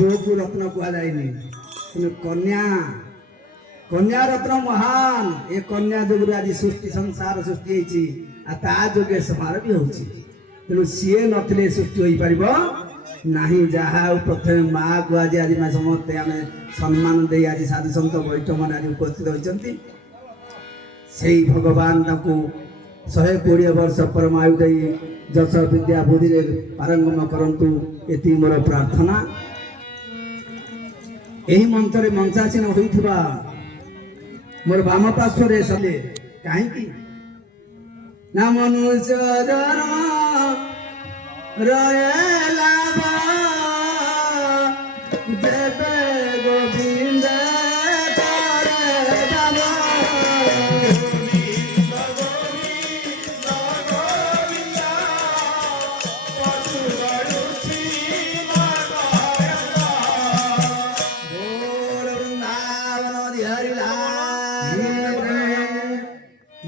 पुओ को रत्न कहुनी कि कन्या कन्या रत्न महान ए कन्या जोगुरु आज सृष्टि संसार सृष्टि होती ता जोगे समार भी होती तेणु सी नथिले सृष्टि हो पार नहीं जहाँ प्रथम माँ को आज आज समस्ते आम सम्मान दे आज साधु सत बैठ मैंने आज उपस्थित होती से भगवान 120 वर्ष परमायु दे जस विद्या बुद्धि पारंगम करंतु एति मोर प्रार्थना। यही मंच मंचासीन होइथिबा मोर वाम पार्श्व सले कहीं ना मनुष्य जन्म रयला जेबे गोविंद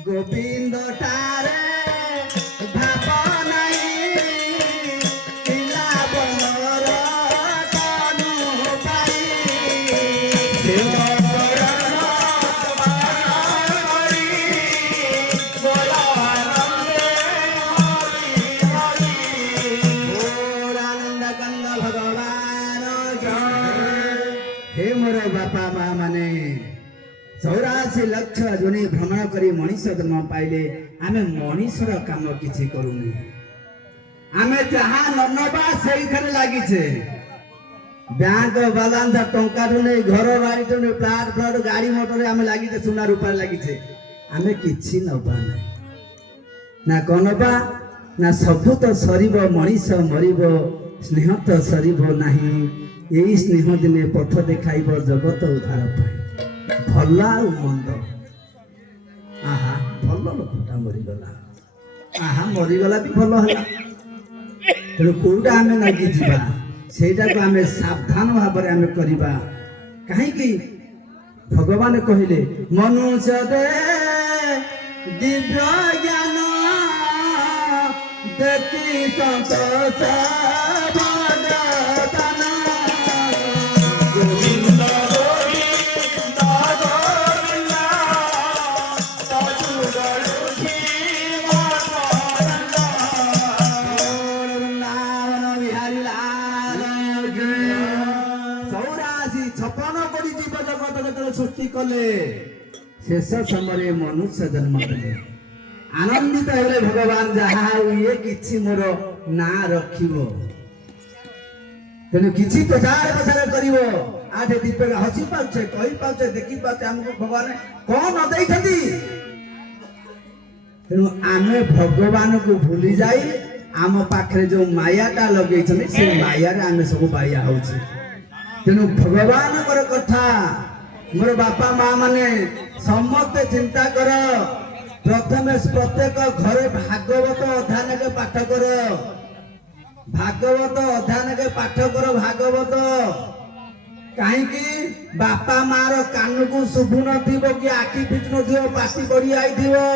गोविंद तारे हे मोर बापा माँ माने 84 लक्ष जोनी भ्रमण करी मनीष जन्म पाइले आमे मनीषर काम किछि करूनी आमे जहाँ ननबा सेही थरे लागि छे बैंक बालांस टंका ने घर बाड़ी ने प्लाट फ्लट गाड़ी मोटर आमे लागि छे सोना रूपा लागि छे आमे किछि नबा ना कोनबा ना सब तो सरीब मनीष मरीब स्नेह तो सरीब नाही यही स्नेह दिने पथ देखाइब जगत उद्धार पाए भला मंद आहा भल लोकटा मरीगला आहा मरीगला भी भल है तेणु कौटा आम लगी जा सेटा को आम सावधान भाव में करवा कहीं भगवान कहले मनुष्य दे दिव्य ज्ञान देखी संतोष सृष्टि कले शेष समय मनुष्य जन्म कले आनंदित हेले भगवान जहाँ ये किछि मोर ना रखिबो तेणु किछि प्रचार प्रसार करिवो आठे दीपक हसी पाउछे कहि पाउछे देखि पाउछे हमको भगवान कौन न दैछथि तेणु आमे भगवान को भूली जाई आम पाखरे जो मायाटा लगेछन से माया रे आमे सब बाया होछि तेणु भगवान कर कथा मोर बापा माँ माने समस्त चिंता कर प्रथम प्रत्येक घरे भागवत अध्यान के पाठ कर भागवत अध्यान के पाठ कर भागवत कहीं बापा माँ रो कान को शुभु नथिबो कि आखि फिट नथिबो पाटी पड़ी आइथिबो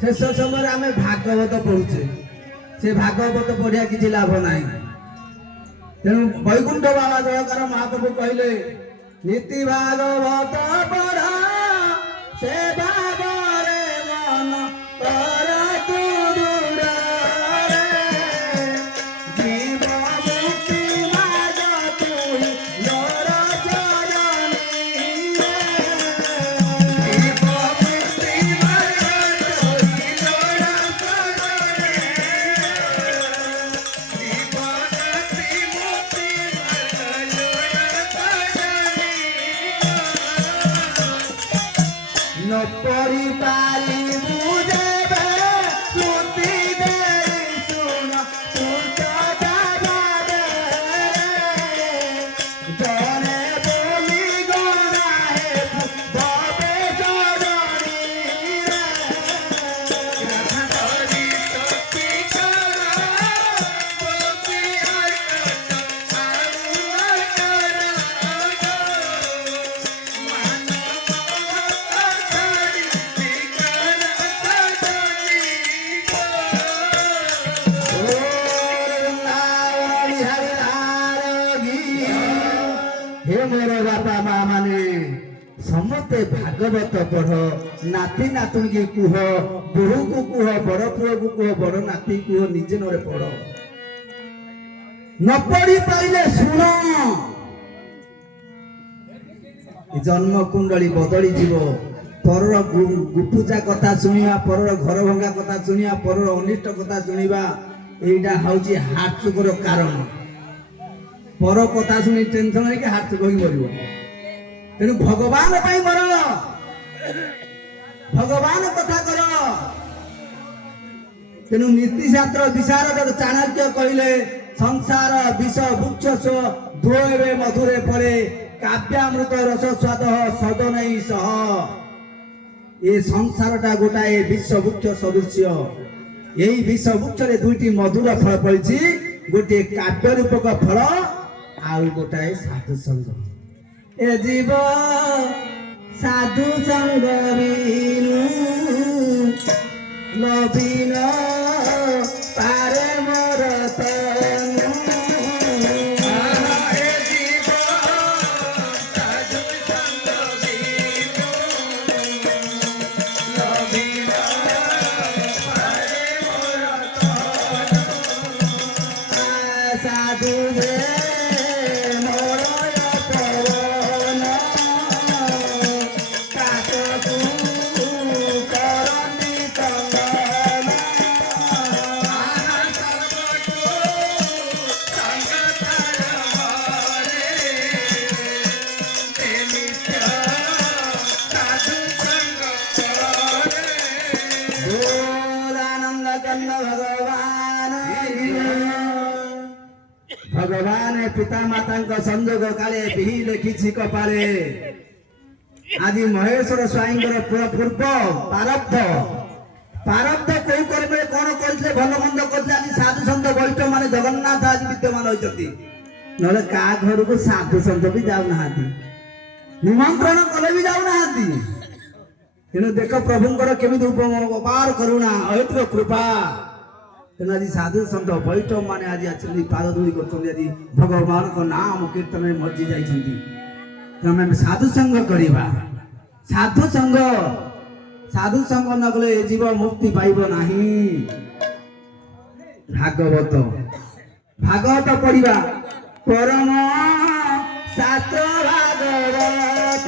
शेष समय आमे भागवत पढ़ुचे से भागवत पढ़िया किछि लाभ नाही तेणु वैकुंठ बाबा जळकार महाप्रभु कहले नीति भागवत पढ़ा से भागरे मन कर तू दूर जीव मुक्ति मार्ग तू लोर जननी जीव मुक्ति मार्ग तू लोर जननी जीव मुक्ति मार्ग न परिपारी बुझेबे श्रुति दे सुन तू जने बोली गना है बाबे जननी रे शक्ति करा गोपी हे मोर बापा माँ माने समस्ते भागवत पढ़ नाती नातुणी की कुह बोहू को कुह बड़ पुओ को कुह बड़ नाती कुह निजे नरे पढ़ न पढ़ी पाइले शुण जन्म कुंडली बदली जीव परर गुपूजा कथा शुणा परर घर भंगा कथा शुणा परर अनिष्ट कथा शुणा एटा हूँ हार्ट चुकर कारण पर कथा शुणी टेंशन है हार्ट चुक ही मर तेणु भगवान मर भगवान कथा कर तेणु नीतिशास्त्र विशारद चाणक्य कहले संसार विष वृक्ष दुए मधुरे पड़े काव्यामृत रस स्वाद सद नहीं सह ये संसारटा गोटाए विश्व वृक्ष सदृश्य यही विश्व वृक्ष दुईटी मधुर फल पड़ी गोटे काव्य रूपक फल आउ गोटाए साधु संग ए जीव साधु संग लबीन पारे मोर तनु भगवान पिता माता संजोग काले बिही लिखी कपाले आदि महेश्वर स्वाईंर पूर्व पारब्ध पारब्ध कौ कर्म कौन करते भल मंद करते आज साधु सन्त वैष्णव माने जगन्नाथ आज विद्यमान होती ना क्या घर को साधु सन्त भी जाऊना निमंत्रण कले भी जाऊना तेणु देख प्रभुंर केमी अपार करुणा अहेतुक कृपा तेना आज साधु सन्त वैष्णव माने आज पाद धूली कर भगवान को नाम कीर्तन में मर्जी जाइए साधु संग करवा साधु संग नगले जीव मुक्ति पाइब नहीं भागवत भागवत पढ़ा परम शास्त्र भागवत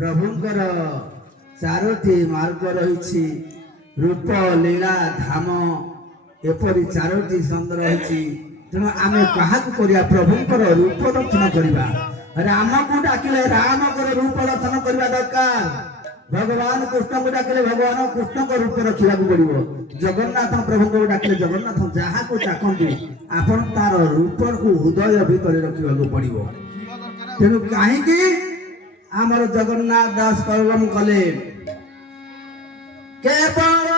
प्रभुंकर चारोटी मार्ग रही रूप लीला धाम एपरी चारोटी छंद रही तेणु आम क्या प्रभुंकर रूप दर्शन करवा राम को डाकिले राम को रूप दर्शन करवा दरकार भगवान कृष्ण को डाकिले भगवान कृष्ण को रूप रखा पड़ो जगन्नाथ प्रभु को डाकिले जगन्नाथ जहाँ को डाकती आपण तार रूप को हृदय भितर रखा पड़ो तेणु कहीं आमर जगन्नाथ दास कलम कले केवल